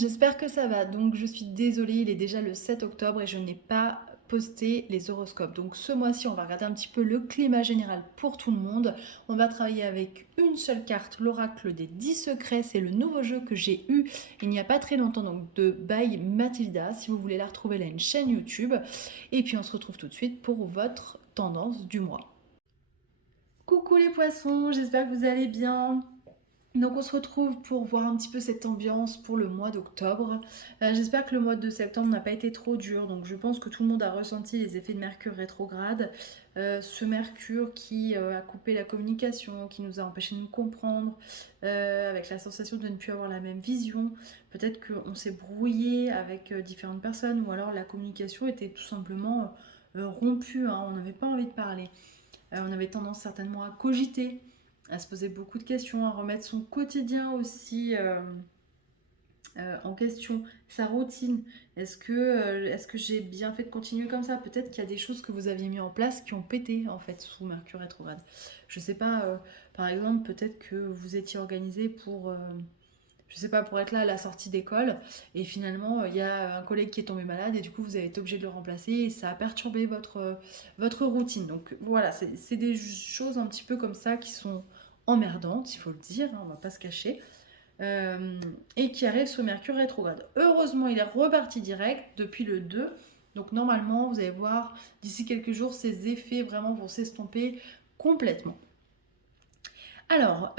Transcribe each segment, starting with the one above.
j'espère que ça va. Donc je suis désolée, il est déjà le 7 octobre et je n'ai pas posté les horoscopes. Donc ce mois-ci, on va regarder un petit peu le climat général pour tout le monde. On va travailler avec une seule carte, l'oracle des 10 secrets. C'est le nouveau jeu que j'ai eu il n'y a pas très longtemps, donc de By Mathilda. Si vous voulez la retrouver, elle a une chaîne YouTube. Et puis on se retrouve tout de suite pour votre tendance du mois. Coucou les poissons, j'espère que vous allez bien. Donc on se retrouve pour voir un petit peu cette ambiance pour le mois d'octobre. J'espère que le mois de septembre n'a pas été trop dur. Donc je pense que tout le monde a ressenti les effets de Mercure rétrograde. Ce Mercure qui a coupé la communication, qui nous a empêché de nous comprendre, avec la sensation de ne plus avoir la même vision. Peut-être qu'on s'est brouillé avec différentes personnes ou alors la communication était tout simplement rompue, hein. On n'avait pas envie de parler. On avait tendance certainement à cogiter, à se poser beaucoup de questions, à remettre son quotidien aussi en question, sa routine. Est-ce que j'ai bien fait de continuer comme ça? Peut-être qu'il y a des choses que vous aviez mis en place qui ont pété en fait sous Mercure rétrograde. Je sais pas, par exemple, peut-être que vous étiez organisé pour je sais pas, pour être là à la sortie d'école, et finalement, il y a un collègue qui est tombé malade, et du coup, vous avez été obligé de le remplacer, et ça a perturbé votre routine. Donc voilà, c'est des choses un petit peu comme ça qui sont emmerdantes, il faut le dire, hein, on va pas se cacher, et qui arrivent sous Mercure rétrograde. Heureusement, il est reparti direct depuis le 2, donc normalement, vous allez voir, d'ici quelques jours, ces effets vraiment vont s'estomper complètement. Alors,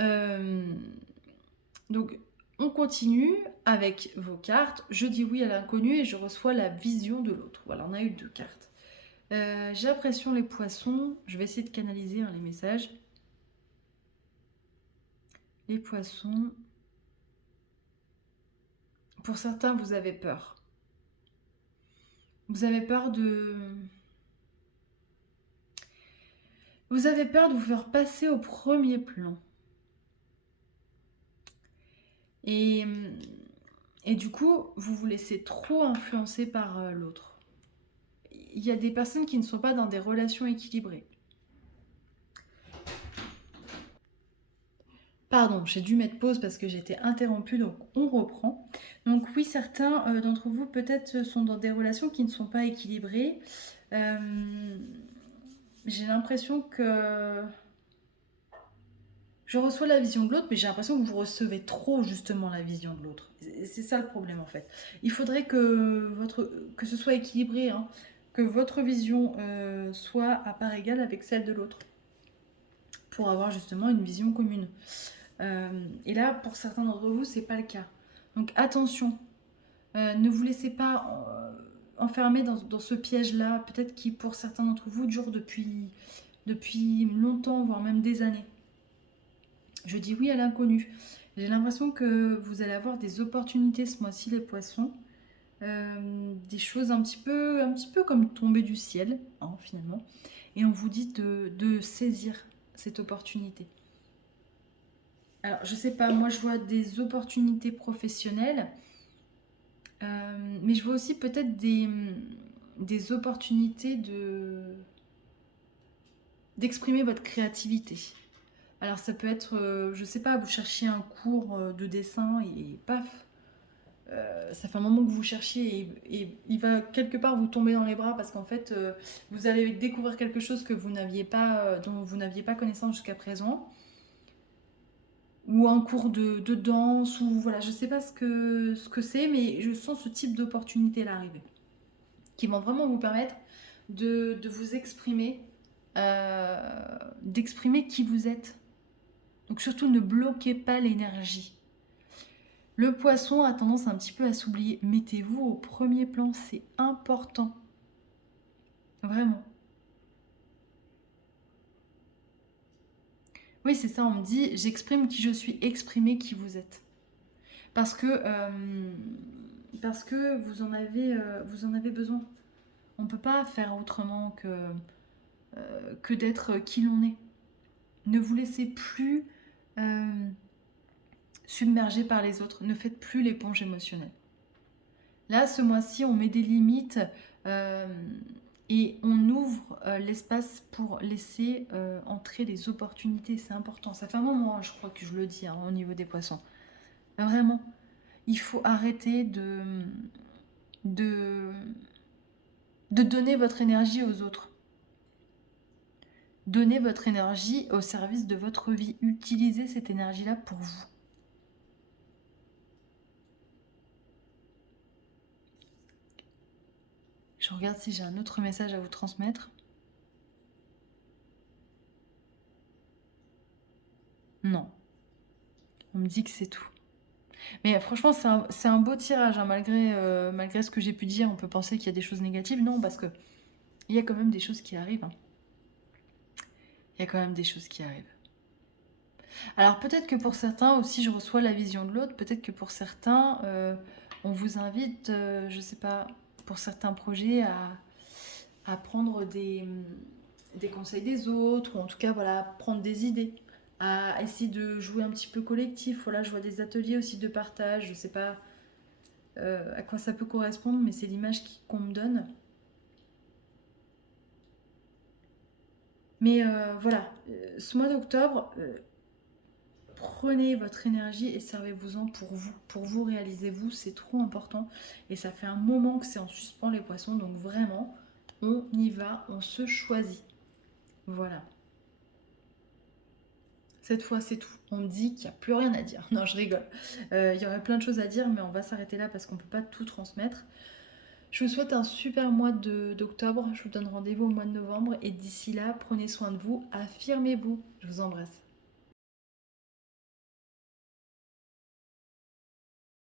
donc, on continue avec vos cartes. Je dis oui à l'inconnu et je reçois la vision de l'autre. Voilà, on a eu deux cartes. J'ai l'impression, les poissons, je vais essayer de canaliser les messages. Les poissons, pour certains, vous avez peur. Vous avez peur de... Vous avez peur de vous faire passer au premier plan. Et, et du coup, vous vous laissez trop influencer par l'autre. Il y a des personnes qui ne sont pas dans des relations équilibrées. Pardon, j'ai dû mettre pause parce que j'ai été interrompue, donc on reprend. Donc oui, certains d'entre vous peut-être sont dans des relations qui ne sont pas équilibrées. Euh, j'ai l'impression que je reçois la vision de l'autre, mais j'ai l'impression que vous recevez trop justement la vision de l'autre. C'est ça le problème en fait. Il faudrait que ce soit équilibré, hein, que votre vision soit à part égale avec celle de l'autre, pour avoir justement une vision commune. Et là, pour certains d'entre vous, c'est pas le cas. Donc attention, ne vous laissez pas enfermer dans ce piège-là, peut-être qui pour certains d'entre vous dure depuis longtemps, voire même des années. Je dis oui à l'inconnu. J'ai l'impression que vous allez avoir des opportunités ce mois-ci, les poissons. Des choses un petit peu comme tomber du ciel, hein, finalement. Et on vous dit de saisir cette opportunité. Alors, je sais pas, moi je vois des opportunités professionnelles, mais je vois aussi peut-être des opportunités d'exprimer votre créativité. Alors, ça peut être, je sais pas, vous cherchiez un cours de dessin et paf, ça fait un moment que vous cherchiez et il va quelque part vous tomber dans les bras parce qu'en fait, vous allez découvrir quelque chose que dont vous n'aviez pas connaissance jusqu'à présent. Ou un cours de danse, ou voilà, je sais pas ce que c'est, mais je sens ce type d'opportunité là arriver, qui vont vraiment vous permettre de vous exprimer, d'exprimer qui vous êtes. Donc surtout, ne bloquez pas l'énergie. Le poisson a tendance un petit peu à s'oublier. Mettez-vous au premier plan, c'est important. Vraiment. Oui, c'est ça, on me dit, j'exprime qui je suis, exprimez qui vous êtes. Parce que vous en avez besoin. On ne peut pas faire autrement que d'être qui l'on est. Ne vous laissez plus euh, submerger par les autres. Ne faites plus l'éponge émotionnelle. Là, ce mois-ci, on met des limites euh, et on ouvre l'espace pour laisser entrer les opportunités. C'est important. Ça fait un moment, je crois que je le dis, hein, au niveau des poissons. Vraiment. il faut arrêter de, de donner votre énergie aux autres. Donnez votre énergie au service de votre vie. Utilisez cette énergie-là pour vous. Je regarde si j'ai un autre message à vous transmettre. Non. On me dit que c'est tout. Mais franchement, c'est un beau tirage, hein, malgré ce que j'ai pu dire. On peut penser qu'il y a des choses négatives. Non, parce que il y a quand même des choses qui arrivent. Hein. Il y a quand même des choses qui arrivent. Alors peut-être que pour certains aussi, je reçois la vision de l'autre. Peut-être que pour certains, on vous invite, je sais pas, pour certains projets à prendre des conseils des autres, ou en tout cas, voilà, prendre des idées, à essayer de jouer un petit peu collectif. Voilà, je vois des ateliers aussi de partage, je sais pas à quoi ça peut correspondre, mais c'est l'image qu'on me donne. Mais voilà, ce mois d'octobre, prenez votre énergie et servez-vous-en pour vous, réalisez-vous, c'est trop important. Et ça fait un moment que c'est en suspens les poissons, donc vraiment, on y va, on se choisit. Voilà. Cette fois, c'est tout. On me dit qu'il n'y a plus rien à dire. Non, je rigole. Il y aurait plein de choses à dire, mais on va s'arrêter là parce qu'on ne peut pas tout transmettre. Je vous souhaite un super mois d'octobre. Je vous donne rendez-vous au mois de novembre. Et d'ici là, prenez soin de vous. Affirmez-vous. Je vous embrasse.